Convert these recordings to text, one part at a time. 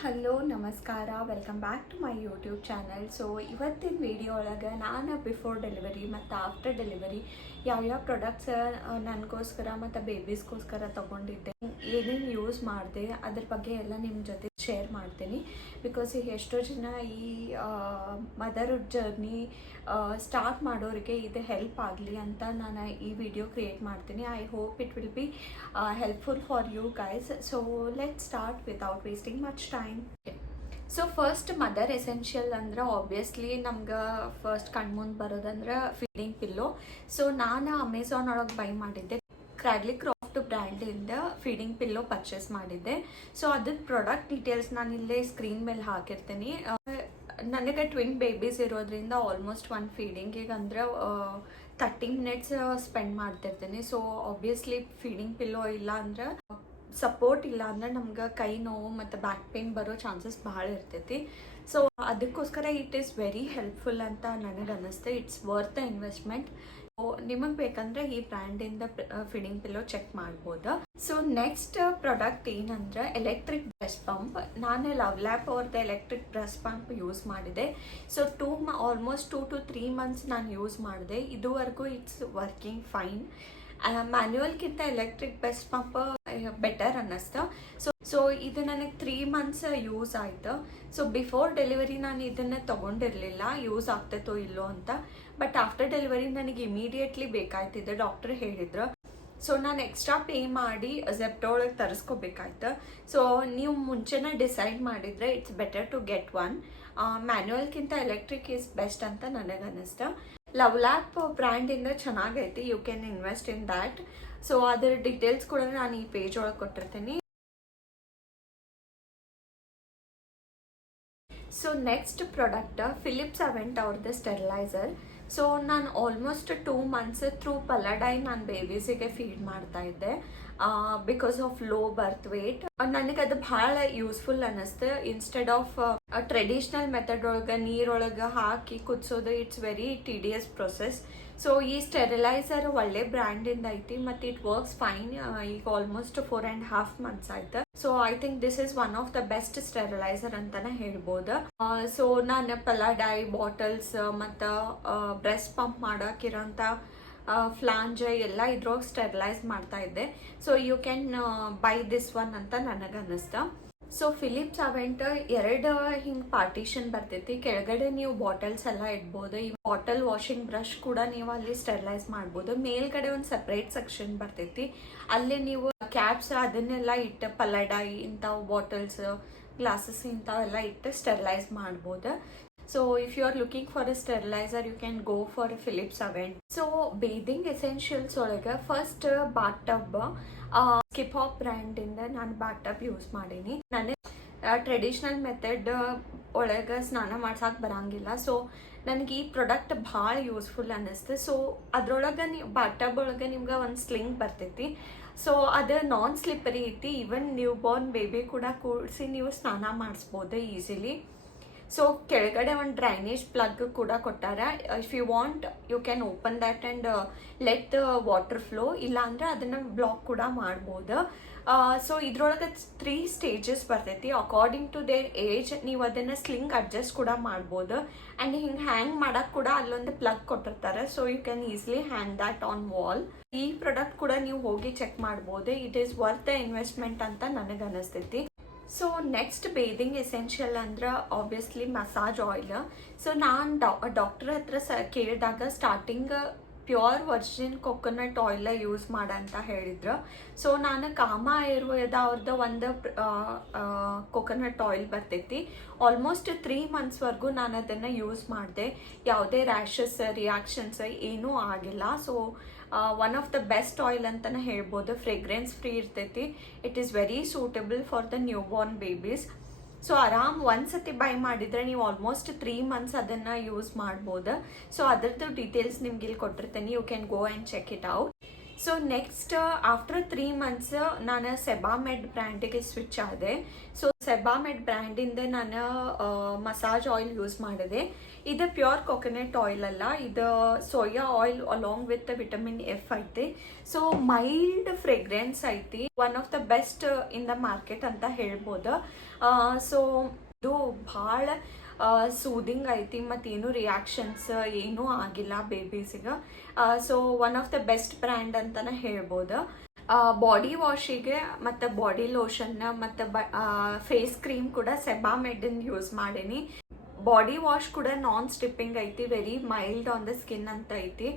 Hello ನಮಸ್ಕಾರ, welcome back to my YouTube channel. So ಇವತ್ತಿನ video ಒಳಗೆ ನಾನು ಬಿಫೋರ್ ಡೆಲಿವರಿ ಮತ್ತು ಆಫ್ಟರ್ ಡೆಲಿವರಿ ಯಾವ್ಯಾವ ಪ್ರಾಡಕ್ಟ್ಸ್ ನನಗೋಸ್ಕರ ಮತ್ತು ಬೇಬೀಸ್ಗೋಸ್ಕರ ತೊಗೊಂಡಿದ್ದೆ, ಏನೇನು ಯೂಸ್ ಮಾಡಿದೆ, ಅದ್ರ ಬಗ್ಗೆ ಎಲ್ಲ ನಿಮ್ಮ ಜೊತೆ ಶೇರ್ ಮಾಡ್ತೀನಿ. ಬಿಕಾಸ್ ಈಗ ಎಷ್ಟೋ ಜನ ಈ ಮದರ್ಹುಡ್ ಜರ್ನಿ ಸ್ಟಾರ್ಟ್ ಮಾಡೋರಿಗೆ ಇದು ಹೆಲ್ಪ್ ಆಗಲಿ ಅಂತ ನಾನು ಈ ವಿಡಿಯೋ ಕ್ರಿಯೇಟ್ ಮಾಡ್ತೀನಿ. I hope it will be helpful for you guys. So let start without wasting much time. So first mother essential ಅಂದ್ರೆ ಆಬ್ವಿಯಸ್ಲಿ ನಮ್ಗೆ ಫಸ್ಟ್ ಕಣ್ಮುಂದೆ ಬರೋದಂದ್ರೆ ಫೀಡಿಂಗ್ ಪಿಲ್ಲೋ. ಸೊ ನಾನು ಅಮೆಝಾನ್ ಒಳಗೆ ಬೈ ಮಾಡಿದ್ದೆ, ಕ್ರ್ಯಾಗ್ಲಿ ಕ್ರಾಫ್ಟ್ ಬ್ರ್ಯಾಂಡಿಂದ ಫೀಡಿಂಗ್ ಪಿಲ್ಲೋ ಪರ್ಚೇಸ್ ಮಾಡಿದ್ದೆ. ಸೊ ಅದ್ರ ಪ್ರಾಡಕ್ಟ್ ಡೀಟೇಲ್ಸ್ ನಾನು ಇಲ್ಲೇ ಸ್ಕ್ರೀನ್ ಮೇಲೆ ಹಾಕಿರ್ತೀನಿ. ನನಗೆ ಟ್ವಿನ್ ಬೇಬೀಸ್ ಇರೋದ್ರಿಂದ ಆಲ್ಮೋಸ್ಟ್ ಒಂದು ಫೀಡಿಂಗಿಗೆ ಅಂದ್ರೆ 30 ಮಿನಿಟ್ಸ್ ಸ್ಪೆಂಡ್ ಮಾಡ್ತಿರ್ತೀನಿ. ಸೊ ಆಬ್ವಿಯಸ್ಲಿ ಫೀಡಿಂಗ್ ಪಿಲ್ಲೋ ಇಲ್ಲ ಅಂದ್ರೆ, ಸಪೋರ್ಟ್ ಇಲ್ಲ ಅಂದ್ರೆ ನಮ್ಗೆ ಕೈ ನೋವು ಮತ್ತು ಬ್ಯಾಕ್ ಪೇನ್ ಬರೋ ಚಾನ್ಸಸ್ ಭಾಳ ಇರ್ತೈತಿ. ಸೊ ಅದಕ್ಕೋಸ್ಕರ ಇಟ್ ಈಸ್ ವೆರಿ ಹೆಲ್ಪ್ಫುಲ್ ಅಂತ ನನಗೆ ಅನ್ನಿಸ್ತೆ. It's worth the investment. ನಿಮಗೆ ಬೇಕಂದ್ರೆ ಈ ಬ್ರ್ಯಾಂಡಿಂದ ಫೀಡಿಂಗ್ ಪಿಲ್ಲೋ ಚೆಕ್ ಮಾಡ್ಬೋದು. ಸೊ ನೆಕ್ಸ್ಟ್ ಪ್ರಾಡಕ್ಟ್ ಏನಂದ್ರೆ ಎಲೆಕ್ಟ್ರಿಕ್ ಬ್ರೆಸ್ಟ್ ಪಂಪ್. ನಾನು ಲವ್ ಲ್ಯಾಪ್ ಅವ್ರದ್ದು ಎಲೆಕ್ಟ್ರಿಕ್ ಬ್ರೆಸ್ಟ್ ಪಂಪ್ ಯೂಸ್ ಮಾಡಿದೆ. ಸೊ ಆಲ್ಮೋಸ್ಟ್ 2 to 3 months ನಾನು ಯೂಸ್ ಮಾಡಿದೆ. ಇದುವರೆಗೂ ಇಟ್ಸ್ ವರ್ಕಿಂಗ್ ಫೈನ್. ಮ್ಯಾನ್ಯುವಲ್ಗಿಂತ ಎಲೆಕ್ಟ್ರಿಕ್ ಬ್ರೆಸ್ಟ್ ಪಂಪ್ ಬೆಟರ್ ಅನ್ನಿಸ್ತು. ಸೊ ಇದು ನನಗೆ 3 months ಯೂಸ್ ಆಯಿತು. ಸೊ ಬಿಫೋರ್ ಡೆಲಿವರಿ ನಾನು ಇದನ್ನು ತೊಗೊಂಡಿರಲಿಲ್ಲ, ಯೂಸ್ ಆಗ್ತೈತೋ ಇಲ್ಲೋ ಅಂತ. ಬಟ್ ಆಫ್ಟರ್ ಡೆಲಿವರಿ ನನಗೆ ಇಮಿಡಿಯೇಟ್ಲಿ ಬೇಕಾಯ್ತಿದೆ, ಡಾಕ್ಟರ್ ಹೇಳಿದ್ರು. ಸೊ ನಾನು ಎಕ್ಸ್ಟ್ರಾ ಪೇ ಮಾಡಿ ಝೆಪ್ಟೋ ಒಳಗೆ ತರಿಸ್ಕೋಬೇಕಾಯ್ತು. ಸೊ ನೀವು ಮುಂಚೆನೇ ಡಿಸೈಡ್ ಮಾಡಿದರೆ it's better to get one. ಮ್ಯಾನ್ಯುವಲ್ಗಿಂತ ಎಲೆಕ್ಟ್ರಿಕ್ ಈಸ್ ಬೆಸ್ಟ್ ಅಂತ ನನಗೆ ಅನ್ನಿಸ್ತು. ಲವ್ ಲ್ಯಾಪ್ ಬ್ರ್ಯಾಂಡಿಂದ ಚೆನ್ನಾಗೈತಿ, you can invest in that. So ಅದರ ಡೀಟೇಲ್ಸ್ ಕೂಡ ನಾನು ಈ ಪೇಜ್ ಒಳಗೆ ಕೊಟ್ಟಿರ್ತೀನಿ. So next product Philips Avent ಅವ್ರದ್ದು ಸ್ಟೆರಿಲೈಸರ್. ಸೊ ನಾನು ಆಲ್ಮೋಸ್ಟ್ 2 months ಥ್ರೂ ಪಲ್ಲಡೈ ನಾನು ಬೇಬೀಸಿಗೆ ಫೀಡ್ ಮಾಡ್ತಾ ಇದ್ದೆ because of low birth weight. ನನಗೆ ಅದು ಭಾಳ ಯೂಸ್ಫುಲ್ ಅನ್ನಿಸ್ತು. ಇನ್ಸ್ಟೆಡ್ ಆಫ್ ಟ್ರೆಡಿಷ್ನಲ್ ಮೆಥಡ್ ಒಳಗೆ ನೀರೊಳಗೆ ಹಾಕಿ ಕುದಿಸೋದು, it's very tedious process. So ಈ ಸ್ಟೆರಿಲೈಸರ್ ಒಳ್ಳೆ ಬ್ರ್ಯಾಂಡಿಂದ ಐತಿ ಮತ್ತು ಇಟ್ ವರ್ಕ್ಸ್ ಫೈನ್. ಈಗ ಆಲ್ಮೋಸ್ಟ್ 4.5 months ಆಯ್ತು. So I think this is one of the best steriliser ಅಂತಾನೆ ಹೇಳ್ಬೋದು. ಸೊ ನಾನು ಪಲಾಡೈ ಬಾಟಲ್ಸ್ ಮತ್ತು ಬ್ರೆಸ್ಟ್ ಪಂಪ್ ಮಾಡೋಕ್ಕಿರೋಂಥ ಫ್ಲಾಂಜ್ ಎಲ್ಲ ಇದ್ರೊಳಗೆ ಸ್ಟೆರಿಲೈಸ್ ಮಾಡ್ತಾ ಇದ್ದೆ. So you can buy this one ಅಂತ ನನಗೆ ಅನ್ನಿಸ್ತು. ಸೊ ಫಿಲಿಪ್ಸ್ ಅವೆಂಟ್ 2 ಹಿಂಗೆ ಪಾರ್ಟಿಷನ್ ಬರ್ತೈತಿ. ಕೆಳಗಡೆ ನೀವು ಬಾಟಲ್ಸ್ ಎಲ್ಲ ಇಡ್ಬೋದು. ಈ ಬಾಟಲ್ ವಾಷಿಂಗ್ ಬ್ರಷ್ ಕೂಡ ನೀವು ಅಲ್ಲಿ ಸ್ಟೆರಿಲೈಸ್ ಮಾಡ್ಬೋದು. ಮೇಲ್ಗಡೆ ಒಂದು ಸಪ್ರೇಟ್ ಸೆಕ್ಷನ್ ಬರ್ತೈತಿ, ಅಲ್ಲಿ ನೀವು ಕ್ಯಾಪ್ಸ್ ಅದನ್ನೆಲ್ಲ ಇಟ್ಟು ಪಲ್ಲಡೈ ಇಂಥವು ಬಾಟಲ್ಸ್ ಗ್ಲಾಸಸ್ ಇಂಥವೆಲ್ಲ ಇಟ್ಟು ಸ್ಟೆರಿಲೈಸ್ ಮಾಡ್ಬೋದು. So if you are looking for a steriliser you can go for a Philips Avent. So bathing essentials ಒಳಗೆ first bath tub Skip Hop ಬ್ರ್ಯಾಂಡಿಂದ ನಾನು ಬಾತ್ ಟಬ್ ಯೂಸ್ ಮಾಡೀನಿ. ನನಗೆ ಟ್ರೆಡಿಷ್ನಲ್ ಮೆಥಡ್ ಒಳಗೆ ಸ್ನಾನ ಮಾಡ್ಸಕ್ಕೆ ಬರಂಗಿಲ್ಲ. ಸೊ ನನಗೆ ಈ ಪ್ರಾಡಕ್ಟ್ ಭಾಳ ಯೂಸ್ಫುಲ್ ಅನ್ನಿಸ್ತು. ಸೊ ಅದ್ರೊಳಗೆ ನೀವು ಬಾತ್ ಟಬ್ ಒಳಗೆ ನಿಮ್ಗೆ ಒಂದು ಸ್ಲಿಂಗ್ ಬರ್ತೈತಿ. ಸೊ ಅದು ನಾನ್ ಸ್ಲಿಪ್ಪರಿ ಐತಿ. ಈವನ್ ನ್ಯೂ ಬಾರ್ನ್ ಬೇಬಿ ಕೂಡ ಕೂಡಿಸಿ ನೀವು ಸ್ನಾನ ಮಾಡಿಸ್ಬೋದು ಈಸಿಲಿ. ಸೊ ಕೆಳಗಡೆ ಒಂದು ಡ್ರೈನೇಜ್ ಪ್ಲಗ್ ಕೂಡ ಕೊಟ್ಟಾರ. If you want you can open that and let the water flow, ಇಲ್ಲಾಂದ್ರೆ ಅದನ್ನು ಬ್ಲಾಕ್ ಕೂಡ ಮಾಡ್ಬೋದು. ಸೊ ಇದ್ರೊಳಗೆ 3 stages ಬರ್ತೈತಿ. ಅಕಾರ್ಡಿಂಗ್ ಟು ದೇರ್ ಏಜ್ ನೀವು ಅದನ್ನು ಸ್ಲಿಂಗ್ ಅಡ್ಜಸ್ಟ್ ಕೂಡ ಮಾಡ್ಬೋದು. ಆ್ಯಂಡ್ ಹಿಂಗೆ ಹ್ಯಾಂಗ್ ಮಾಡೋಕ್ಕೆ ಕೂಡ ಅಲ್ಲೊಂದು ಪ್ಲಗ್ ಕೊಟ್ಟಿರ್ತಾರೆ. So you can easily hang that on wall. ಈ ಪ್ರಾಡಕ್ಟ್ ಕೂಡ ನೀವು ಹೋಗಿ ಚೆಕ್ ಮಾಡ್ಬೋದು. It is worth the investment ಅಂತ ನನಗೆ ಅನ್ನಿಸ್ತೈತಿ. ಸೊ ನೆಕ್ಸ್ಟ್ ಬೇದಿಂಗ್ ಎಸೆನ್ಷಿಯಲ್ ಅಂದ್ರೆ ಆಬ್ವಿಯಸ್ಲಿ ಮಸಾಜ್ ಆಯಿಲ್. ಸೊ ನಾನು ಡಾಕ್ಟರ್ ಹತ್ರ ಕೇಳಿದಾಗ starting pure virgin coconut oil use ಮಾಡಂತ ಹೇಳಿದ್ರು. ಸೊ ನಾನು ಕಾಮ ಆಯುರ್ವೇದ ಅವ್ರದ್ದು ಒಂದು ಕೊಕೊನಟ್ ಆಯಿಲ್ ಬರ್ತೈತಿ. ಆಲ್ಮೋಸ್ಟ್ 3 monthsವರೆಗೂ ನಾನು ಅದನ್ನು ಯೂಸ್ ಮಾಡಿದೆ. ಯಾವುದೇ ರ್ಯಾಷಸ್ ರಿಯಾಕ್ಷನ್ಸ್ ಏನೂ ಆಗಿಲ್ಲ. So one of the best oil ಅಂತಲೇ ಹೇಳ್ಬೋದು. ಫ್ರೇಗ್ರೆನ್ಸ್ ಫ್ರೀ ಇರ್ತೈತಿ. It is very suitable for the newborn babies. So ಆರಾಮ್ ಒಂದ್ಸತಿ ಬೈ ಮಾಡಿದರೆ ನೀವು ಆಲ್ಮೋಸ್ಟ್ 3 months ಅದನ್ನು ಯೂಸ್ ಮಾಡ್ಬೋದು. ಸೊ ಅದರದ್ದು ಡೀಟೇಲ್ಸ್ ನಿಮ್ಗೆ ಇಲ್ಲಿ ಕೊಟ್ಟಿರ್ತೀನಿ. You can go and check it out. So next after 3 months ನಾನು ಸೆಬಾಮೆಡ್ ಬ್ರ್ಯಾಂಡಿಗೆ ಸ್ವಿಚ್ ಆದೆ. ಸೊ ಸೆಬಾಮೆಡ್ ಬ್ರ್ಯಾಂಡಿಂದ ನಾನು ಮಸಾಜ್ ಆಯಿಲ್ ಯೂಸ್ ಮಾಡಿದೆ. ಇದು ಪ್ಯೂರ್ ಕೊಕೊನಟ್ ಆಯಿಲ್ ಅಲ್ಲ, ಇದು soya oil along with vitamin F ಐತಿ. ಸೊ ಮೈಲ್ಡ್ ಫ್ರೇಗ್ರೆನ್ಸ್ ಐತಿ, one of the best in the market ಅಂತ ಹೇಳ್ಬೋದು. ಸೊ ಇದು ಭಾಳ ಸೂದಿಂಗ್ ಐತಿ, ಮತ್ತೇನು ರಿಯಾಕ್ಷನ್ಸ್ ಏನೂ ಆಗಿಲ್ಲ ಬೇಬೀಸಿಗೆ. So one of the best brand ಅಂತಲೇ ಹೇಳ್ಬೋದು. ಬಾಡಿ ವಾಶಿಗೆ ಮತ್ತು ಬಾಡಿ ಲೋಷನ್ ಮತ್ತು ಫೇಸ್ ಕ್ರೀಮ್ ಕೂಡ ಸೆಬಾಮೆಡ್ಡಿಂದ ಯೂಸ್ ಮಾಡೀನಿ. ಬಾಡಿ ವಾಶ್ ಕೂಡ ನಾನ್ ಸ್ಟಿಪ್ಪಿಂಗ್ ಐತಿ, very mild on the skin ಅಂತ ಐತಿ.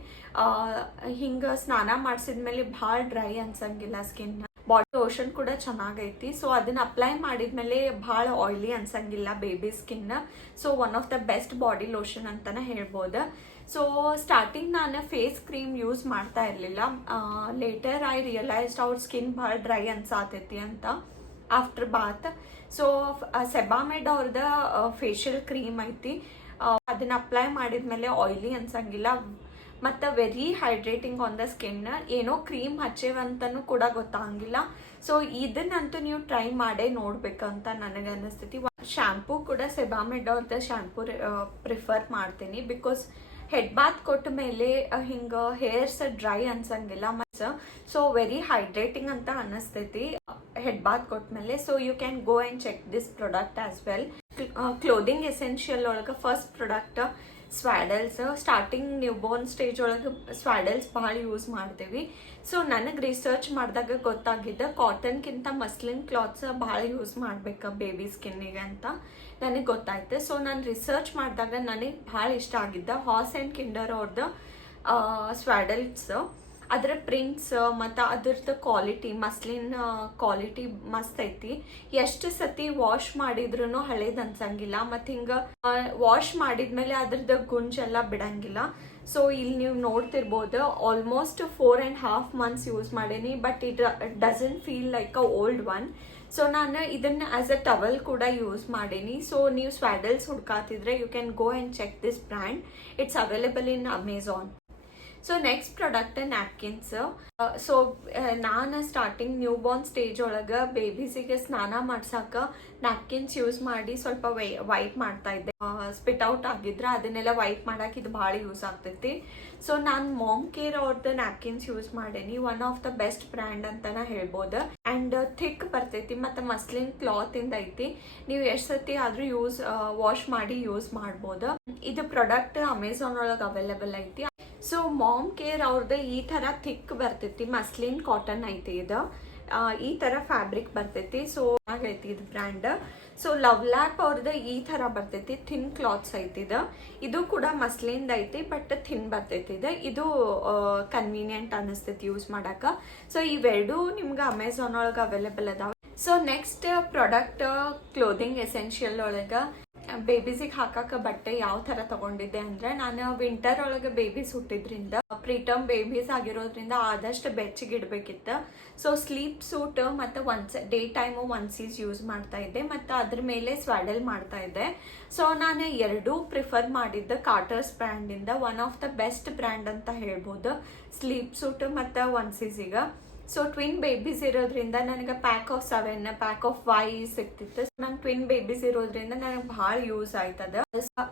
ಹಿಂಗೆ ಸ್ನಾನ ಮಾಡಿಸಿದ್ಮೇಲೆ ಭಾಳ ಡ್ರೈ ಅನ್ಸಂಗಿಲ್ಲ ಸ್ಕಿನ್. ಬಾಡಿ ಲೋಷನ್ ಕೂಡ ಚೆನ್ನಾಗೈತಿ. ಸೊ ಅದನ್ನ ಅಪ್ಲೈ ಮಾಡಿದ್ಮೇಲೆ ಭಾಳ ಆಯಿಲಿ ಅನ್ಸಂಗಿಲ್ಲ baby skin. So one of the best body lotion ಅಂತಾನೆ ಹೇಳ್ಬೋದು. ಸೊ ಸ್ಟಾರ್ಟಿಂಗ್ ನಾನು ಫೇಸ್ ಕ್ರೀಮ್ ಯೂಸ್ ಮಾಡ್ತಾ ಇರಲಿಲ್ಲ. ಲೇಟರ್ ಐ ರಿಯಲೈಸ್ಡ್ ಅವ್ರ ಸ್ಕಿನ್ ಭಾಳ ಡ್ರೈ ಅನ್ಸಾತೈತಿ ಅಂತ ಆಫ್ಟರ್ ಬಾತ್. ಸೊ ಸೆಬಾಮೆಡ್ ಅವ್ರದ ಫೇಶಿಯಲ್ ಕ್ರೀಮ್ ಐತಿ, ಅದನ್ನ ಅಪ್ಲೈ ಮಾಡಿದ್ಮೇಲೆ ಆಯಿಲಿ ಅನ್ಸಂಗಿಲ್ಲ ಮತ್ತು very hydrating on the skin. ಏನೋ ಕ್ರೀಮ್ ಹಚ್ಚೇವಂತನೂ ಕೂಡ ಗೊತ್ತಾಗಂಗಿಲ್ಲ. ಸೊ ಇದನ್ನಂತೂ ನೀವು ಟ್ರೈ ಮಾಡೇ ನೋಡ್ಬೇಕಂತ ನನಗೆ ಅನ್ನಿಸ್ತೈತಿ. ಶ್ಯಾಂಪೂ ಕೂಡ ಸೆಬಾಮೆಡ್ ಅವ್ರದ್ದು ಶ್ಯಾಂಪೂ ಪ್ರಿಫರ್ ಮಾಡ್ತೀನಿ, ಬಿಕಾಸ್ ಹೆಡ್ ಬಾತ್ ಕೊಟ್ಟ ಮೇಲೆ ಹಿಂಗೆ ಹೇರ್ಸ್ ಡ್ರೈ ಅನ್ಸಂಗಿಲ್ಲ. ಸೊ ವೆರಿ ಹೈಡ್ರೇಟಿಂಗ್ ಅಂತ ಅನ್ನಿಸ್ತೈತಿ ಹೆಡ್ ಬಾತ್ ಕೊಟ್ಮೇಲೆ. So you can go and check this product as well. Clothing essential ಒಳಗೆ first product swaddles. Starting newborn stage ಒಳಗೆ ಸ್ವಾಡಲ್ಸ್ ಭಾಳ ಯೂಸ್ ಮಾಡ್ತೀವಿ. ಸೊ ನನಗೆ ರಿಸರ್ಚ್ ಮಾಡಿದಾಗ ಗೊತ್ತಾಗಿದ್ದ ಕಾಟನ್ಗಿಂತ ಮಸ್ಲಿನ್ ಕ್ಲಾತ್ಸ್ ಭಾಳ ಯೂಸ್ ಮಾಡ್ಬೇಕು ಬೇಬಿ ಸ್ಕಿನ್ನಿಗೆ ಅಂತ ನನಗೆ ಗೊತ್ತಾಯ್ತು. ಸೊ ನಾನು ರಿಸರ್ಚ್ ಮಾಡಿದಾಗ ನನಗೆ ಭಾಳ ಇಷ್ಟ ಆಗಿದ್ದ ಹಾಸ್ ಆ್ಯಂಡ್ ಕಿಂಡರ್ ಅವ್ರದ್ದು ಸ್ವಾಡಲ್ಸ್. ಅದರ ಪ್ರಿಂಟ್ಸ್ ಮತ್ತು ಅದ್ರದ್ದು ಕ್ವಾಲಿಟಿ, ಮಸ್ಲಿನ್ ಕ್ವಾಲಿಟಿ ಮಸ್ತ್ ಐತಿ. ಎಷ್ಟು ಸತಿ ವಾಶ್ ಮಾಡಿದ್ರೂ ಹಳೇದು ಅನ್ಸಂಗಿಲ್ಲ, ಮತ್ತು ಹಿಂಗೆ ವಾಶ್ ಮಾಡಿದ್ಮೇಲೆ ಅದ್ರದ್ದು ಗುಂಜೆಲ್ಲ ಬಿಡಂಗಿಲ್ಲ. ಸೊ ಇಲ್ಲಿ ನೀವು ನೋಡ್ತಿರ್ಬೋದು, ಆಲ್ಮೋಸ್ಟ್ 4.5 months ಯೂಸ್ ಮಾಡೀನಿ, but it doesn't feel like a old one. So ನಾನು ಇದನ್ನು ಆ್ಯಸ್ ಅ ಟವಲ್ ಕೂಡ ಯೂಸ್ ಮಾಡೀನಿ. ಸೊ ನೀವು ಸ್ವಾಡಲ್ಸ್ ಹುಡ್ಕಾತಿದ್ರೆ you can go and check this brand. It's available in Amazon. So next product napkins. So ನಾನು starting newborn stage ಒಳಗೆ ಬೇಬೀಸಿಗೆ ಸ್ನಾನ ಮಾಡ್ಸಕ್ಕ ನ್ಯಾಪ್ಕಿನ್ಸ್ ಯೂಸ್ ಮಾಡಿ ಸ್ವಲ್ಪ ವೈಪ್ ಮಾಡ್ತಾ ಇದ್ದೆ. ಸ್ಪಿಟ್ ಔಟ್ ಆಗಿದ್ರೆ ಅದನ್ನೆಲ್ಲ ವೈಪ್ ಮಾಡಕ್ಕೆ ಇದು ಭಾಳ ಯೂಸ್ ಆಗ್ತೈತಿ. ಸೊ ನಾನು ಮಾಮ್ ಕೇರ್ ಅವ್ರದ್ದು ನ್ಯಾಪ್ಕಿನ್ಸ್ ಯೂಸ್ ಮಾಡೀನಿ. One of the best brand ಅಂತಾನೆ ಹೇಳ್ಬೋದು. ಆ್ಯಂಡ್ ಥಿಕ್ ಬರ್ತೈತಿ ಮತ್ತು ಮಸ್ಲಿನ್ ಕ್ಲಾತ್ ಇಂದ ಐತಿ. ನೀವು ಎಷ್ಟು ಸತಿ ಆದರೂ ವಾಶ್ ಮಾಡಿ ಯೂಸ್ ಮಾಡ್ಬೋದು. ಇದು ಪ್ರಾಡಕ್ಟ್ ಅಮೆಝಾನ್ ಒಳಗೆ ಅವೈಲೇಬಲ್ ಐತಿ. ಸೊ ಮಾಮ್ ಕೇರ್ ಅವ್ರದ್ದು ಈ ಥರ ಥಿಕ್ ಬರ್ತೈತಿ, ಮಸ್ಲಿನ್ ಕಾಟನ್ ಐತಿ. ಇದು ಈ ಥರ ಫ್ಯಾಬ್ರಿಕ್ ಬರ್ತೈತಿ. ಸೊ ಆಗೈತಿ ಇದು ಬ್ರ್ಯಾಂಡ್. ಸೊ ಲವ್ ಲ್ಯಾಪ್ ಅವ್ರದ್ದು ಈ ಥರ ಬರ್ತೈತಿ, ಥಿನ್ ಕ್ಲಾತ್ಸ್ ಐತಿ. ಇದು ಕೂಡ ಮಸ್ಲಿನ್ದು ಐತಿ, ಬಟ್ ಥಿನ್ ಬರ್ತೈತಿ. ಇದು ಕನ್ವೀನಿಯಂಟ್ ಅನ್ನಿಸ್ತೈತಿ ಯೂಸ್ ಮಾಡಕ್ಕೆ. ಸೊ ಇವೆರಡೂ ನಿಮ್ಗೆ ಅಮೆಝಾನ್ ಒಳಗೆ ಅವೈಲೇಬಲ್ ಅದಾವ. So next product clothing essential ಒಳಗೆ ಬೇಬೀಸಿಗೆ ಹಾಕಕ್ಕೆ ಬಟ್ಟೆ ಯಾವ ಥರ ತಗೊಂಡಿದ್ದೆ ಅಂದರೆ, ನಾನು ವಿಂಟರ್ ಒಳಗೆ ಬೇಬೀಸ್ ಹುಟ್ಟಿದ್ರಿಂದ, ಪ್ರೀಟರ್ಮ್ ಬೇಬೀಸ್ ಆಗಿರೋದ್ರಿಂದ ಆದಷ್ಟು ಬೆಚ್ಚಗೆ ಇಡಬೇಕಿತ್ತು. ಸೊ ಸ್ಲೀಪ್ ಸೂಟ್ ಮತ್ತು ಡೇ ಟೈಮು ಒನ್ಸೀಸ್ ಯೂಸ್ ಮಾಡ್ತಾ ಇದ್ದೆ, ಮತ್ತು ಅದ್ರ ಮೇಲೆ ಸ್ವಾಡಲ್ ಮಾಡ್ತಾ ಇದ್ದೆ. ಸೊ ನಾನು ಎರಡೂ ಪ್ರಿಫರ್ ಮಾಡಿದ್ದೆ ಕಾರ್ಟರ್ಸ್ ಬ್ರ್ಯಾಂಡಿಂದ. One of the best brand ಅಂತ ಹೇಳ್ಬೋದು ಸ್ಲೀಪ್ ಸೂಟ್ ಮತ್ತು ಒನ್ಸೀಸಿಗೆ. ಸೊ ಟ್ವಿನ್ ಬೇಬೀಸ್ ಇರೋದ್ರಿಂದ ನನಗೆ ಪ್ಯಾಕ್ ಆಫ್ 7, ಪ್ಯಾಕ್ ಆಫ್ 5 ಸಿಗ್ತಿತ್ತು. ನಂಗೆ ಟ್ವಿನ್ ಬೇಬೀಸ್ ಇರೋದ್ರಿಂದ ನನಗೆ ಭಾಳ ಯೂಸ್ ಆಯ್ತದ.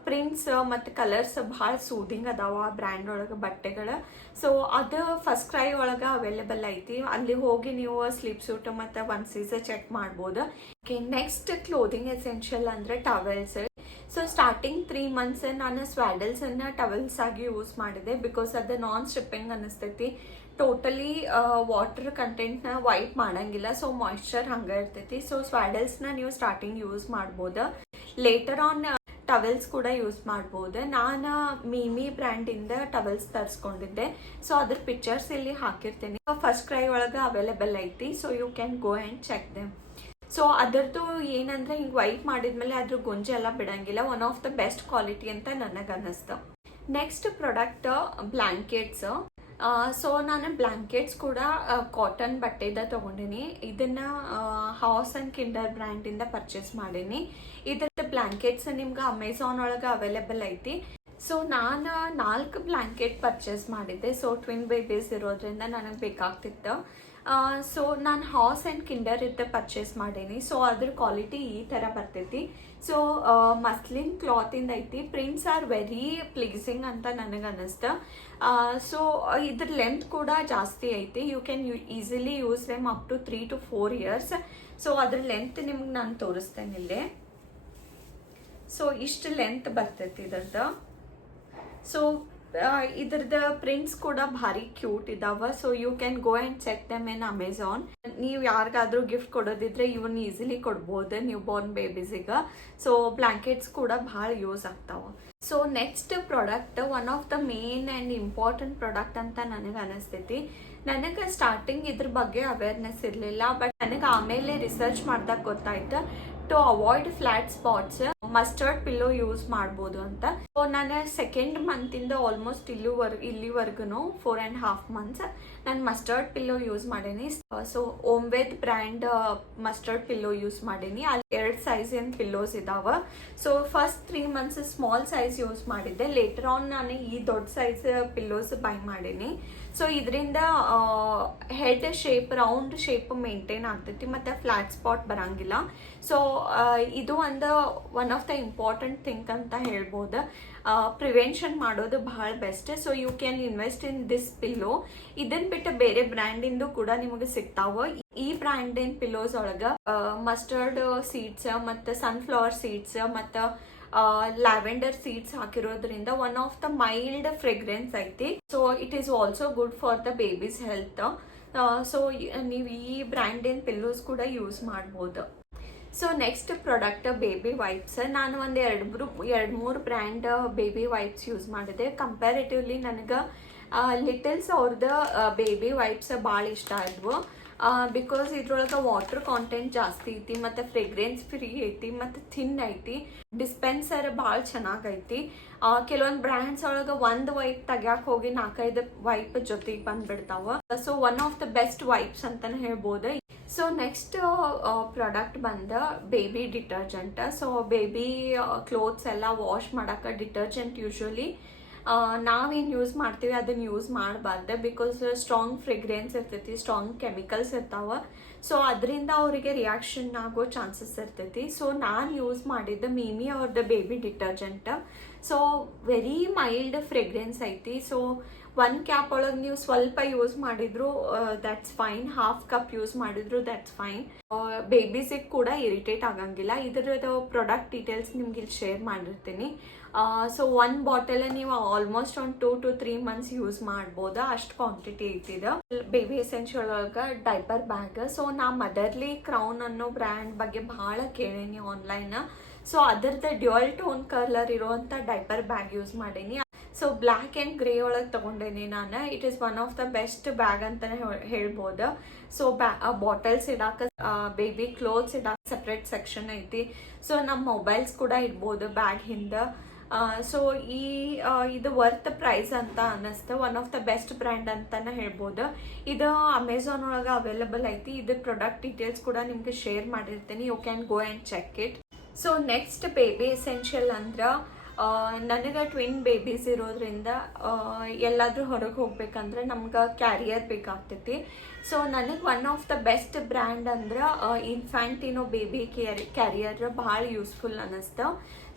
ಪ್ರಿಂಟ್ಸ್ ಮತ್ತು ಕಲರ್ಸ್ ಭಾಳ ಸೂದಿಂಗ್ ಅದಾವ ಆ ಬ್ರ್ಯಾಂಡ್ ಒಳಗೆ ಬಟ್ಟೆಗಳು. ಸೊ ಅದು ಫಸ್ಟ್ ಕ್ರೈ ಒಳಗೆ ಅವೈಲೇಬಲ್ ಐತಿ. ಅಲ್ಲಿ ಹೋಗಿ ನೀವು ಸ್ಲೀಪ್ ಸೂಟ್ ಮತ್ತು ಒನ್ಸೀಸ್ ಚೆಕ್ ಮಾಡ್ಬೋದು. ನೆಕ್ಸ್ಟ್ ಕ್ಲೋದಿಂಗ್ ಎಸೆನ್ಷಿಯಲ್ ಅಂದರೆ ಟವೆಲ್ಸ್. ಸೊ ಸ್ಟಾರ್ಟಿಂಗ್ 3 months ನಾನು ಸ್ವಾಡಲ್ಸನ್ನು ಟವೆಲ್ಸ್ ಆಗಿ ಯೂಸ್ ಮಾಡಿದೆ, ಬಿಕಾಸ್ ಅದು ನಾನ್ ಸ್ಟ್ರಿಪ್ಪಿಂಗ್ ಅನ್ನಿಸ್ತೈತಿ. ಟೋಟಲಿ ವಾಟರ್ ಕಂಟೆಂಟ್ನ ವೈಪ್ ಮಾಡಂಗಿಲ್ಲ. ಸೊ ಮಾಯ್ಶ್ಚರ್ ಹಂಗೆ ಇರ್ತೈತಿ. ಸೊ ಸ್ವಾಡಲ್ಸ್ನ ನೀವು ಸ್ಟಾರ್ಟಿಂಗ್ ಯೂಸ್ ಮಾಡ್ಬೋದು. ಲೇಟರ್ ಆನ್ ಟವೆಲ್ಸ್ ಕೂಡ ಯೂಸ್ ಮಾಡ್ಬೋದು. ನಾನು ಮೀಮಿ ಬ್ರ್ಯಾಂಡಿಂದ ಟವೆಲ್ಸ್ ತರಿಸ್ಕೊಂಡಿದ್ದೆ. ಸೊ ಅದ್ರ ಪಿಕ್ಚರ್ಸ್ ಇಲ್ಲಿ ಹಾಕಿರ್ತೀನಿ. ಫಸ್ಟ್ ಕ್ರೈ ಒಳಗೆ ಅವೈಲೇಬಲ್ ಐತಿ. So you can go and check them. So ಅದರದ್ದು ಏನಂದರೆ ಹಿಂಗೆ ವೈಪ್ ಮಾಡಿದ್ಮೇಲೆ ಅದ್ರ ಗೊಂಜೆ ಎಲ್ಲ ಬಿಡಂಗಿಲ್ಲ. One of the best quality ಅಂತ ನನಗೆ ಅನ್ನಿಸ್ತು. Next product blankets. ಸೊ ನಾನು ಬ್ಲ್ಯಾಂಕೆಟ್ಸ್ ಕೂಡ ಕಾಟನ್ ಬಟ್ಟೆದ ತೊಗೊಂಡಿನಿ. ಇದನ್ನು ಹಾಸ್ ಆ್ಯಂಡ್ ಕಿಂಡರ್ ಬ್ರ್ಯಾಂಡಿಂದ ಪರ್ಚೇಸ್ ಮಾಡೀನಿ. ಇದ್ರದ್ದು ಬ್ಲ್ಯಾಂಕೆಟ್ಸ್ ನಿಮ್ಗೆ ಅಮೆಝಾನ್ ಒಳಗೆ ಅವೈಲೇಬಲ್ ಐತಿ. ಸೊ ನಾನು 4 ಬ್ಲ್ಯಾಂಕೆಟ್ ಪರ್ಚೇಸ್ ಮಾಡಿದ್ದೆ. ಸೊ ಟ್ವಿನ್ ಬೇಬೀಸ್ ಇರೋದ್ರಿಂದ ನನಗೆ ಬೇಕಾಗ್ತಿತ್ತು. ಸೊ ನಾನು ಹಾಸ್ ಆ್ಯಂಡ್ ಕಿಂಡರ್ ಇದ್ದ ಪರ್ಚೇಸ್ ಮಾಡೀನಿ. ಸೊ ಅದ್ರ ಕ್ವಾಲಿಟಿ ಈ ಥರ ಬರ್ತೈತಿ. ಸೊ ಮಸ್ಲಿನ್ ಕ್ಲಾತಿಂದ ಐತಿ. ಪ್ರಿಂಟ್ಸ್ ಆರ್ ವೆರಿ ಪ್ಲೀಸಿಂಗ್ ಅಂತ ನನಗೆ ಅನ್ನಿಸ್ತು. ಸೊ ಇದ್ರ ಲೆಂತ್ ಕೂಡ ಜಾಸ್ತಿ ಐತಿ. You can easily use them up to 3 to 4 years. So ಅದ್ರ ಲೆಂತ್ ನಿಮ್ಗೆ ನಾನು ತೋರಿಸ್ತೇನೆ ಇಲ್ಲಿ. ಸೊ ಇಷ್ಟು ಲೆಂತ್ ಬರ್ತೈತಿ ಇದ್ರದ್ದು. ಸೊ ಇದ್ರದ್ದು ಪ್ರಿಂಟ್ಸ್ ಕೂಡ ಭಾರಿ ಕ್ಯೂಟ್ ಇದಾವ. So you can go and check them in Amazon. ನೀವು ಯಾರಿಗಾದ್ರೂ ಗಿಫ್ಟ್ ಕೊಡೋದಿದ್ರೆ ಇವನ್ನ ಈಸಿಲಿ ಕೊಡ್ಬೋದು ನ್ಯೂ ಬಾರ್ನ್ ಬೇಬೀಸಿಗೆ. ಸೊ ಬ್ಲ್ಯಾಂಕೆಟ್ಸ್ ಕೂಡ ಭಾಳ ಯೂಸ್ ಆಗ್ತಾವ. So next product one of the main and important product ಅಂತ ನನಗೆ ಅನಿಸ್ತೈತಿ. ನನಗೆ ಸ್ಟಾರ್ಟಿಂಗ್ ಇದ್ರ ಬಗ್ಗೆ ಅವೇರ್ನೆಸ್ ಇರಲಿಲ್ಲ, ಬಟ್ ನನಗೆ ಆಮೇಲೆ ರಿಸರ್ಚ್ ಮಾಡಿದಾಗ ಗೊತ್ತಾಯ್ತು to avoid flat spots mustard pillow use ಮಾಡ್ಬೋದು ಅಂತ. ಸೊ ನಾನು ಸೆಕೆಂಡ್ ಮಂತಿಂದ ಆಲ್ಮೋಸ್ಟ್ ಇಲ್ಲಿವರೆಗೂ 4.5 months ನಾನು ಮಸ್ಟರ್ಡ್ ಪಿಲ್ಲೋ ಯೂಸ್ ಮಾಡೀನಿ. So Omved brand mustard pillow use ಮಾಡೀನಿ. ಅಲ್ಲಿ 2 ಸೈಜಿನ ಪಿಲ್ಲೋಸ್ ಇದಾವ. So first 3 months small size use ಮಾಡಿದ್ದೆ. ಲೇಟರ್ ಆನ್ ನಾನು ಈ ದೊಡ್ಡ ಸೈಜ್ ಪಿಲ್ಲೋಸ್ ಬೈ ಮಾಡೀನಿ. ಸೊ ಇದರಿಂದ head shape round shape maintain ಆಗ್ತೈತಿ ಮತ್ತು ಫ್ಲಾಟ್ ಸ್ಪಾಟ್ ಬರಂಗಿಲ್ಲ. ಸೊ ಇದು one of the important thing ಅಂತ ಹೇಳ್ಬೋದು. ಪ್ರಿವೆನ್ಷನ್ ಮಾಡೋದು ಭಾಳ best. So you can invest in this pillow. ಇದನ್ನ ಬಿಟ್ಟು ಬೇರೆ ಬ್ರ್ಯಾಂಡಿಂದು ಕೂಡ ನಿಮಗೆ ಸಿಗ್ತಾವ. ಈ ಬ್ರ್ಯಾಂಡಿನ ಪಿಲ್ಲೋಸ್ ಒಳಗೆ ಮಸ್ಟರ್ಡ್ ಸೀಡ್ಸ್ ಮತ್ತು ಸನ್ಫ್ಲವರ್ ಸೀಡ್ಸ್ ಮತ್ತು ಲ್ಯಾವೆಂಡರ್ ಸೀಡ್ಸ್ ಹಾಕಿರೋದ್ರಿಂದ one of the mild fragrance ಐತಿ. So it is also good for the baby's health. So ನೀವು ಈ ಬ್ರ್ಯಾಂಡಿನ ಪಿಲ್ಲೋಸ್ ಕೂಡ ಯೂಸ್ ಮಾಡ್ಬೋದು. So next product baby wipes. ನಾನು ಒಂದು 2-3 ಬ್ರ್ಯಾಂಡ್ ಬೇಬಿ ವೈಪ್ಸ್ ಯೂಸ್ ಮಾಡಿದೆ. ಕಂಪ್ಯಾರಿಟಿವ್ಲಿ ನನಗೆ ಲಿಟಲ್ಸ್ ಅವ್ರದ್ದು ಬೇಬಿ ವೈಪ್ಸ್ ಭಾಳ ಇಷ್ಟ ಆದ್ವು. ಬಿಕಾಸ್ ಇದ್ರೊಳಗೆ ವಾಟರ್ ಕಾಂಟೆಂಟ್ ಜಾಸ್ತಿ ಐತಿ ಮತ್ತು ಫ್ರೇಗ್ರೆನ್ಸ್ ಫ್ರೀ ಐತಿ ಮತ್ತು ಥಿನ್ ಐತಿ. ಡಿಸ್ಪೆನ್ಸರ್ ಭಾಳ ಚೆನ್ನಾಗೈತಿ. ಕೆಲವೊಂದು ಬ್ರ್ಯಾಂಡ್ಸ್ ಒಳಗೆ ಒಂದು ವೈಪ್ ತೆಗ್ಯಾಕೆ ಹೋಗಿ 4-5 ವೈಪ್ ಜೊತೆಗೆ ಬಂದ್ಬಿಡ್ತಾವ. So one of the best wipes ಅಂತಾನೆ ಹೇಳ್ಬೋದು. So next product baby detergent. So baby clothes ಎಲ್ಲ ವಾಶ್ ಮಾಡೋಕೆ ಡಿಟರ್ಜೆಂಟ್ ಯೂಶ್ವಲಿ ನಾವೇನು ಯೂಸ್ ಮಾಡ್ತೀವಿ ಅದನ್ನು ಯೂಸ್ ಮಾಡಬಾರ್ದು. ಬಿಕಾಸ್ ಸ್ಟ್ರಾಂಗ್ ಫ್ರೇಗ್ರೆನ್ಸ್ ಇರ್ತೈತಿ, ಸ್ಟ್ರಾಂಗ್ ಕೆಮಿಕಲ್ಸ್ ಇರ್ತಾವ. ಸೊ ಅದರಿಂದ ಅವರಿಗೆ ರಿಯಾಕ್ಷನ್ ಆಗೋ ಚಾನ್ಸಸ್ ಇರ್ತೈತಿ. ಸೊ ನಾನು ಯೂಸ್ ಮಾಡಿದ್ದ ಮೀಮಿ ಅವ್ರದ್ದು baby detergent. So very mild fragrance ಐತಿ. ಸೊ 1 ಕ್ಯಾಪ್ ಒಳಗೆ ನೀವು ಸ್ವಲ್ಪ ಯೂಸ್ ಮಾಡಿದ್ರು ದ್ಯಾಟ್ಸ್ ಫೈನ್. 1/2 ಕಪ್ ಯೂಸ್ ಮಾಡಿದ್ರು ದ್ಯಾಟ್ಸ್ ಫೈನ್. ಬೇಬೀಸಿಗೆ ಕೂಡ ಇರಿಟೇಟ್ ಆಗಂಗಿಲ್ಲ. ಇದರದ್ದು ಪ್ರಾಡಕ್ಟ್ ಡೀಟೇಲ್ಸ್ ನಿಮ್ಗೆ ಇಲ್ಲಿ ಶೇರ್ ಮಾಡಿರ್ತೀನಿ. ಸೊ 1 ಬಾಟಲ್ ನೀವು ಆಲ್ಮೋಸ್ಟ್ ಒಂದು 2 to 3 months ಯೂಸ್ ಮಾಡ್ಬೋದು. ಅಷ್ಟು ಕ್ವಾಂಟಿಟಿ ಐತಿದ. ಬೇಬಿ ಎಸೆನ್ಷಿಯಲ್ ಒಳಗೆ ಡೈಪರ್ ಬ್ಯಾಗ್. ಸೊ ನಾ ಮದರ್ಲಿ ಕ್ರೌನ್ ಅನ್ನೋ ಬ್ರ್ಯಾಂಡ್ ಬಗ್ಗೆ ಭಾಳ ಕೇಳೀನಿ ಆನ್ಲೈನ್. ಸೊ ಅದರದ್ದು ಡ್ಯುಯಲ್ ಟೋನ್ ಕಲರ್ ಇರುವಂಥ ಡೈಪರ್ ಬ್ಯಾಗ್ ಯೂಸ್ ಮಾಡೀನಿ. ಸೊ ಬ್ಲ್ಯಾಕ್ ಆ್ಯಂಡ್ ಗ್ರೇ ಒಳಗೆ ತೊಗೊಂಡೇನಿ ನಾನು. It is one of the best bag ಅಂತಲೇ ಹೇಳ್ಬೋದು. ಸೊ ಬಾಟಲ್ಸ್ ಇಡಾಕ, ಬೇಬಿ ಕ್ಲೋತ್ಸ್ ಇಡಾಕ ಸಪ್ರೇಟ್ ಸೆಕ್ಷನ್ ಐತಿ. ಸೊ ನಮ್ಮ ಮೊಬೈಲ್ಸ್ ಕೂಡ ಇಡ್ಬೋದು ಬ್ಯಾಗ್ ಹಿಂದೆ. ಸೊ ಇದು ವರ್ತ್ ಪ್ರೈಸ್ ಅಂತ ಅನ್ನಿಸ್ತು. One of the best brand ಅಂತಾನೆ ಹೇಳ್ಬೋದು. ಇದು ಅಮೆಝಾನ್ ಒಳಗೆ ಅವೈಲಬಲ್ ಐತಿ. ಇದು ಪ್ರಾಡಕ್ಟ್ ಡೀಟೇಲ್ಸ್ ಕೂಡ ನಿಮ್ಗೆ ಶೇರ್ ಮಾಡಿರ್ತೀನಿ. You can go and check it. So next baby essential ಅಂದ್ರೆ ನನಗೆ ಟ್ವಿನ್ ಬೇಬೀಸ್ ಇರೋದ್ರಿಂದ ಎಲ್ಲಾದರೂ ಹೊರಗೆ ಹೋಗ್ಬೇಕಂದ್ರೆ ನಮ್ಗೆ ಕ್ಯಾರಿಯರ್ ಬೇಕಾಗ್ತೈತಿ. ಸೊ ನನಗೆ one of the best brand ಅಂದ್ರೆ ಇನ್ಫ್ಯಾಂಟಿನೋ ಬೇಬಿ ಕ್ಯಾರಿಯರ್ ಭಾಳ ಯೂಸ್ಫುಲ್ ಅನ್ನಿಸ್ತು.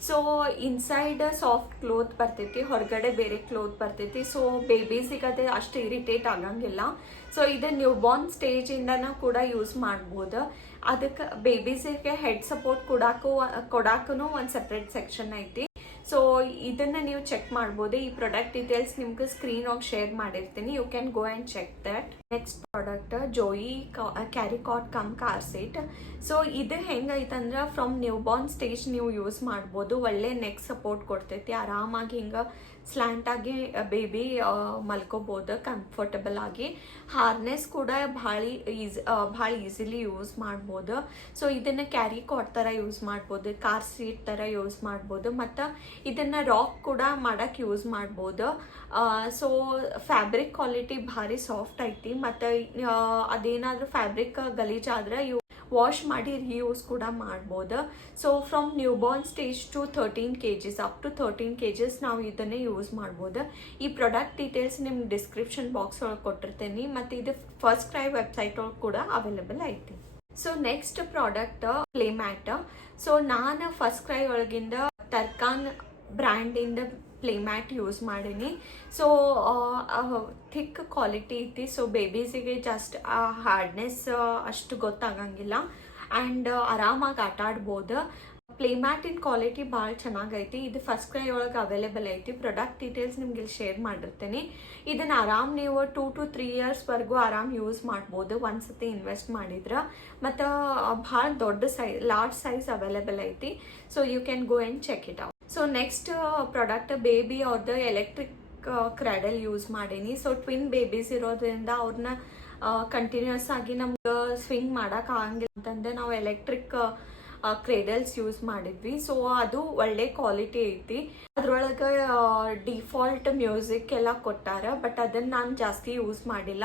ಸೊ ಇನ್ಸೈಡ್ ಸಾಫ್ಟ್ ಕ್ಲೋತ್ ಬರ್ತೈತಿ, ಹೊರಗಡೆ ಬೇರೆ ಕ್ಲೋತ್ ಬರ್ತೈತಿ. ಸೊ ಬೇಬೀಸಿಗೆ ಅದು ಅಷ್ಟು ಇರಿಟೇಟ್ ಆಗಂಗಿಲ್ಲ. ಸೊ ಇದು ನ್ಯೂ ಬಾರ್ನ್ ಸ್ಟೇಜಿಂದನೂ ಕೂಡ ಯೂಸ್ ಮಾಡ್ಬೋದು. ಅದಕ್ಕೆ ಬೇಬೀಸಿಗೆ ಹೆಡ್ ಸಪೋರ್ಟ್ ಕೊಡಾಕೂ ಒಂದು ಸಪ್ರೇಟ್ ಸೆಕ್ಷನ್ ಐತಿ. ಸೊ ಇದನ್ನು ನೀವು ಚೆಕ್ ಮಾಡ್ಬೋದು. ಈ ಪ್ರಾಡಕ್ಟ್ ಡೀಟೇಲ್ಸ್ ನಿಮ್ಗೆ ಸ್ಕ್ರೀನ್ ಆಗಿ ಶೇರ್ ಮಾಡಿರ್ತೀನಿ. You can go and check that. Next product Joie carrycot cum car seat. So ಇದು ಹೆಂಗೈತಂದ್ರೆ ಫ್ರಮ್ ನ್ಯೂ ಬಾರ್ನ್ ಸ್ಟೇಜ್ ನೀವು ಯೂಸ್ ಮಾಡ್ಬೋದು. ಒಳ್ಳೆ ನೆಕ್ ಸಪೋರ್ಟ್ ಕೊಡ್ತೈತಿ. ಆರಾಮಾಗಿ ಹಿಂಗೆ ಸ್ಲ್ಯಾಂಟ್ ಆಗಿ ಬೇಬಿ ಮಲ್ಕೋಬೋದು ಕಂಫರ್ಟಬಲ್ ಆಗಿ. ಹಾರ್ನೆಸ್ ಕೂಡ ಭಾಳ ಈಸಿಲಿ ಯೂಸ್ ಮಾಡ್ಬೋದು. ಸೊ ಇದನ್ನು ಕ್ಯಾರಿ ಕಾಟ್ ಥರ ಯೂಸ್ ಮಾಡ್ಬೋದು, ಕಾರ್ ಸೀಟ್ ಥರ ಯೂಸ್ ಮಾಡ್ಬೋದು, ಮತ್ತು ಇದನ್ನು ರಾಕ್ ಕೂಡ ಮಾಡೋಕ್ಕೆ ಯೂಸ್ ಮಾಡ್ಬೋದು. ಸೊ ಫ್ಯಾಬ್ರಿಕ್ ಕ್ವಾಲಿಟಿ ಭಾರಿ ಸಾಫ್ಟ್ ಐತಿ. ಮತ್ತು ಅದೇನಾದರೂ ಫ್ಯಾಬ್ರಿಕ್ ಗಲೀಜಾದ್ರೆ ವಾಶ್ ಮಾಡಿ ರೀಯೂಸ್ ಕೂಡ ಮಾಡ್ಬೋದು. So from newborn stage to 13 kgs up to 13 kgs ನಾವು ಇದನ್ನೇ ಯೂಸ್ ಮಾಡ್ಬೋದು. ಈ ಪ್ರಾಡಕ್ಟ್ ಡೀಟೇಲ್ಸ್ ನಿಮ್ಗೆ ಡಿಸ್ಕ್ರಿಪ್ಷನ್ ಬಾಕ್ಸ್ ಒಳಗೆ ಕೊಟ್ಟಿರ್ತೀನಿ, ಮತ್ತು ಇದು ಫಸ್ಟ್ ಕ್ರೈ ವೆಬ್ಸೈಟ್ ಒಳಗೆ ಕೂಡ ಅವೈಲೇಬಲ್ ಐತಿ. So next product playmat. So ನಾನು ಫಸ್ಟ್ ಕ್ರೈ ಒಳಗಿಂದ ಟರ್ಕಾನ್ ಬ್ರ್ಯಾಂಡಿಂದ ಪ್ಲೇಮ್ಯಾಟ್ ಯೂಸ್ ಮಾಡೀನಿ. ಸೊ ಥಿಕ್ ಕ್ವಾಲಿಟಿ ಐತಿ. ಸೊ ಬೇಬೀಸಿಗೆ ಜಸ್ಟ್ ಹಾರ್ಡ್ನೆಸ್ ಅಷ್ಟು ಗೊತ್ತಾಗಂಗಿಲ್ಲ ಆ್ಯಂಡ್ ಆರಾಮಾಗಿ ಆಟ ಆಡ್ಬೋದು. ಪ್ಲೇಮ್ಯಾಟಿನ ಕ್ವಾಲಿಟಿ ಭಾಳ ಚೆನ್ನಾಗೈತಿ. ಇದು ಫಸ್ಟ್ ಕ್ರೈ ಒಳಗೆ ಅವೈಲೇಬಲ್ ಐತಿ. ಪ್ರಾಡಕ್ಟ್ ಡೀಟೇಲ್ಸ್ ನಿಮ್ಗೆ ಇಲ್ಲಿ ಶೇರ್ ಮಾಡಿರ್ತೀನಿ. ಇದನ್ನು ಆರಾಮ್ ನೀವು 2 to 3 yearsವರೆಗೂ ಆರಾಮ್ ಯೂಸ್ ಮಾಡ್ಬೋದು ಒಂದ್ಸತಿ ಇನ್ವೆಸ್ಟ್ ಮಾಡಿದ್ರೆ. ಮತ್ತು ಭಾಳ ದೊಡ್ಡ ಲಾರ್ಜ್ ಸೈಜ್ ಅವೈಲೇಬಲ್ ಐತಿ. So you can go and check it out. So next product baby ಅವ್ರದ್ದು ಎಲೆಕ್ಟ್ರಿಕ್ ಕ್ರಾಡಲ್ ಯೂಸ್ ಮಾಡೀನಿ. ಸೊ ಟ್ವಿನ್ ಬೇಬೀಸ್ ಇರೋದ್ರಿಂದ ಅವ್ರನ್ನ ಕಂಟಿನ್ಯೂಸ್ ಆಗಿ ನಮ್ಗೆ ಸ್ವಿಂಗ್ ಮಾಡೋಕೆ ಆಗಂಗಿಲ್ಲ ಅಂತಂದ್ರೆ ನಾವು ಎಲೆಕ್ಟ್ರಿಕ್ ಕ್ರೇಡಲ್ಸ್ ಯೂಸ್ ಮಾಡಿದ್ವಿ. ಸೊ ಅದು ಒಳ್ಳೆ ಕ್ವಾಲಿಟಿ ಐತಿ. ಅದ್ರೊಳಗೆ ಡಿಫಾಲ್ಟ್ ಮ್ಯೂಸಿಕ್ ಎಲ್ಲ ಕೊಟ್ಟಾರ, ಬಟ್ ಅದನ್ನು ನಾನು ಜಾಸ್ತಿ ಯೂಸ್ ಮಾಡಿಲ್ಲ.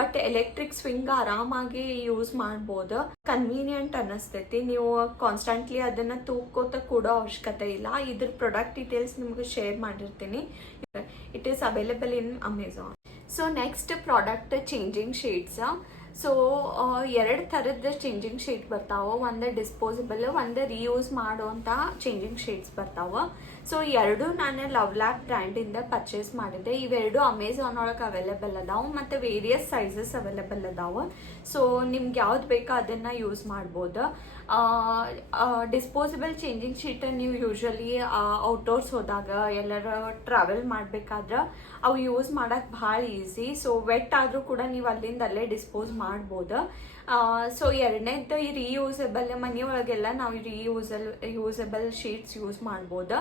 ಬಟ್ ಎಲೆಕ್ಟ್ರಿಕ್ ಸ್ವಿಂಗ್ ಆರಾಮಾಗಿ ಯೂಸ್ ಮಾಡ್ಬೋದು. ಕನ್ವೀನಿಯಂಟ್ ಅನ್ನಿಸ್ತೈತಿ. ನೀವು ಕಾನ್ಸ್ಟೆಂಟ್ಲಿ ಅದನ್ನು ತೂಕೋತ ಕೂಡೋ ಅವಶ್ಯಕತೆ ಇಲ್ಲ. ಇದ್ರ ಪ್ರಾಡಕ್ಟ್ ಡೀಟೇಲ್ಸ್ ನಿಮ್ಗೆ ಶೇರ್ ಮಾಡಿರ್ತೀನಿ. It is available in Amazon. So next product changing sheets. So 2 ಥರದ ಚೇಂಜಿಂಗ್ ಶೀಟ್ ಬರ್ತಾವೆ. ಒಂದು ಡಿಸ್ಪೋಸಿಬಲ್, ಒಂದು ರೀಯೂಸ್ ಮಾಡುವಂಥ ಚೇಂಜಿಂಗ್ ಶೀಟ್ಸ್ ಬರ್ತಾವೆ. ಸೊ ಎರಡು ನಾನು ಲವ್ಲಾಕ್ ಬ್ರ್ಯಾಂಡಿಂದ ಪರ್ಚೇಸ್ ಮಾಡಿದ್ದೆ. ಇವೆರಡು ಅಮೆಝಾನ್ ಒಳಗೆ ಅವೈಲೇಬಲ್ ಅದಾವೆ ಮತ್ತು ವೇರಿಯಸ್ ಸೈಜಸ್ ಅವೈಲೇಬಲ್ ಅದಾವೆ. ಸೊ ನಿಮ್ಗೆ ಯಾವ್ದು ಬೇಕೋ ಅದನ್ನು ಯೂಸ್ ಮಾಡ್ಬೋದು. ಡಿಸ್ಪೋಸಿಬಲ್ ಚೇಂಜಿಂಗ್ ಶೀಟ್ ನೀವು ಯೂಶ್ವಲಿ ಔಟ್ಡೋರ್ಸ್ ಹೋದಾಗ ಎಲ್ಲರ ಟ್ರಾವೆಲ್ ಮಾಡಬೇಕಾದ್ರೆ ಅವು ಯೂಸ್ ಮಾಡೋಕ್ಕೆ ಭಾಳ ಈಸಿ. ಸೊ ವೆಟ್ ಆದರೂ ಕೂಡ ನೀವು ಅಲ್ಲಿಂದ ಅಲ್ಲೇ ಡಿಸ್ಪೋಸ್ ಮಾಡ್ಬೋದು. ಸೊ ಎರಡನೇದು ಈ ರೀಯೂಸಬಲ್, ಮನೆಯೊಳಗೆಲ್ಲ ನಾವು ಯೂಸಬಲ್ ಶೀಟ್ಸ್ ಯೂಸ್ ಮಾಡ್ಬೋದು.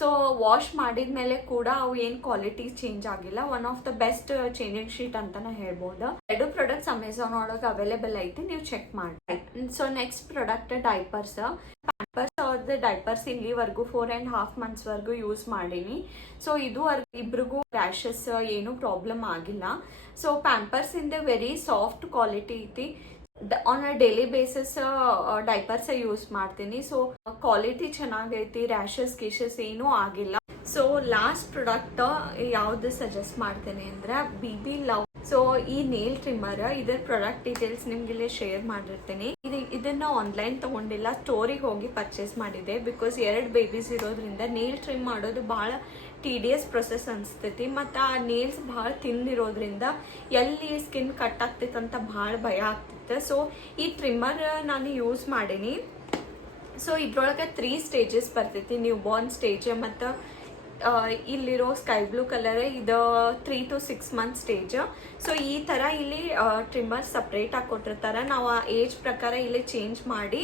ಸೊ ವಾಶ್ ಮಾಡಿದ ಮೇಲೆ ಕೂಡ ಅವು ಏನು ಕ್ವಾಲಿಟಿ ಚೇಂಜ್ ಆಗಿಲ್ಲ. One of the best changing sheet ಅಂತಾನೆ ಹೇಳ್ಬೋದು. 2 ಪ್ರಾಡಕ್ಟ್ಸ್ ಅಮೆಝಾನ್ ಒಳಗೆ ಅವೈಲೇಬಲ್ ಐತಿ, ನೀವು ಚೆಕ್ ಮಾಡಿ. So next product diapers. Pampers ಅವ್ರದ್ದು ಡೈಪರ್ಸ್ ಇಲ್ಲಿವರೆಗೂ 4.5 monthsವರೆಗೂ ಯೂಸ್ ಮಾಡೀನಿ. ಸೊ ಇಬ್ರಿಗೂ ರ್ಯಾಷಸ್ ಏನೂ ಪ್ರಾಬ್ಲಮ್ ಆಗಿಲ್ಲ. ಸೊ ಪ್ಯಾಂಪರ್ಸ್ ಇಂದ ವೆರಿ ಸಾಫ್ಟ್ ಕ್ವಾಲಿಟಿ ಐತಿ. On a daily basis diapers use ಮಾಡ್ತೀನಿ. ಸೊ ಕ್ವಾಲಿಟಿ ಚೆನ್ನಾಗೈತಿ, ರ್ಯಾಷಸ್ ಗೀಷಸ್ ಏನೂ ಆಗಿಲ್ಲ. ಸೊ ಲಾಸ್ಟ್ ಪ್ರಾಡಕ್ಟ್ ಯಾವ್ದು ಸಜೆಸ್ಟ್ ಮಾಡ್ತೇನೆ ಅಂದ್ರೆ BB ಲವ್. ಸೊ ಈ ನೇಲ್ ಟ್ರಿಮ್ಮರ್, ಇದರ ಪ್ರಾಡಕ್ಟ್ ಡೀಟೇಲ್ಸ್ ನಿಮ್ಗೆ ಇಲ್ಲಿ ಶೇರ್ ಮಾಡಿರ್ತೀನಿ. ಇದನ್ನ ಆನ್ಲೈನ್ ತಗೊಂಡಿಲ್ಲ, ಸ್ಟೋರಿಗೆ ಹೋಗಿ ಪರ್ಚೇಸ್ ಮಾಡಿದೆ. ಬಿಕಾಸ್ 2 ಬೇಬೀಸ್ ಇರೋದ್ರಿಂದ ನೇಲ್ ಟ್ರಿಮ್ ಮಾಡೋದು ಭಾಳ ಟಿಡಿಯಸ್ ಪ್ರೊಸೆಸ್ ಅನಿಸ್ತೈತಿ. ಮತ್ತು ಆ ನೇಲ್ಸ್ ಭಾಳ ತಿಂದಿರೋದ್ರಿಂದ ಎಲ್ಲಿ ಸ್ಕಿನ್ ಕಟ್ ಆಗ್ತೈತೆ ಅಂತ ಭಾಳ ಭಯ ಆಗ್ತಿತ್ತು. ಸೊ ಈ ಟ್ರಿಮ್ಮರ್ ನಾನು ಯೂಸ್ ಮಾಡೀನಿ. ಸೊ ಇದ್ರೊಳಗೆ 3 stages ಬರ್ತೈತಿ. ನ್ಯೂ ಬಾರ್ನ್ ಸ್ಟೇಜ್ ಮತ್ತು ಇಲ್ಲಿರೋ ಸ್ಕೈ ಬ್ಲೂ ಕಲರ್ ಇದು 3 to 6 months ಸ್ಟೇಜ್. ಸೊ ಈ ಥರ ಇಲ್ಲಿ ಟ್ರಿಮ್ಮರ್ ಸಪ್ರೇಟ್ ಆಗಿ ಕೊಟ್ಟಿರ್ತಾರೆ. ನಾವು ಆ ಏಜ್ ಪ್ರಕಾರ ಇಲ್ಲಿ ಚೇಂಜ್ ಮಾಡಿ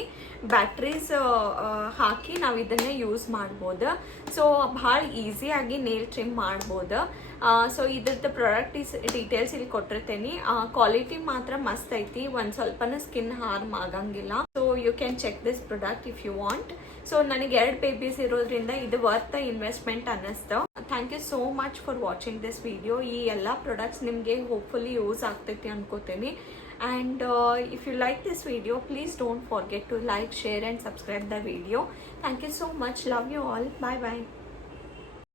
ಬ್ಯಾಟ್ರೀಸ್ ಹಾಕಿ ನಾವು ಇದನ್ನೇ ಯೂಸ್ ಮಾಡ್ಬೋದು. ಸೊ ಭಾಳ ಈಸಿಯಾಗಿ ನೇಲ್ ಟ್ರಿಮ್ ಮಾಡ್ಬೋದು. ಸೊ ಇದ್ರದ್ದು ಪ್ರಾಡಕ್ಟ್ ಡೀಟೇಲ್ಸ್ ಇಲ್ಲಿ ಕೊಟ್ಟಿರ್ತೇನೆ. ಕ್ವಾಲಿಟಿ ಮಾತ್ರ ಮಸ್ತ್ ಐತಿ, ಒಂದು ಸ್ವಲ್ಪನೂ ಸ್ಕಿನ್ ಹಾರ್ಮ್ ಆಗಂಗಿಲ್ಲ. So you can check this product if you want. So ನನಗೆ 2 ಬೇಬೀಸ್ ಇರೋದ್ರಿಂದ ಇದು ವರ್ತ್ ಇನ್ವೆಸ್ಟ್ಮೆಂಟ್ ಅನ್ನಿಸ್ತು. Thank you so much for watching this video. ಈ ಎಲ್ಲ ಪ್ರಾಡಕ್ಟ್ಸ್ ನಿಮಗೆ ಹೋಪ್ಫುಲಿ ಯೂಸ್ ಆಗ್ತೈತಿ ಅನ್ಕೋತೀನಿ. And if you like this video, please don't forget to like, share and subscribe the video. Thank you so much. Love you all. Bye bye.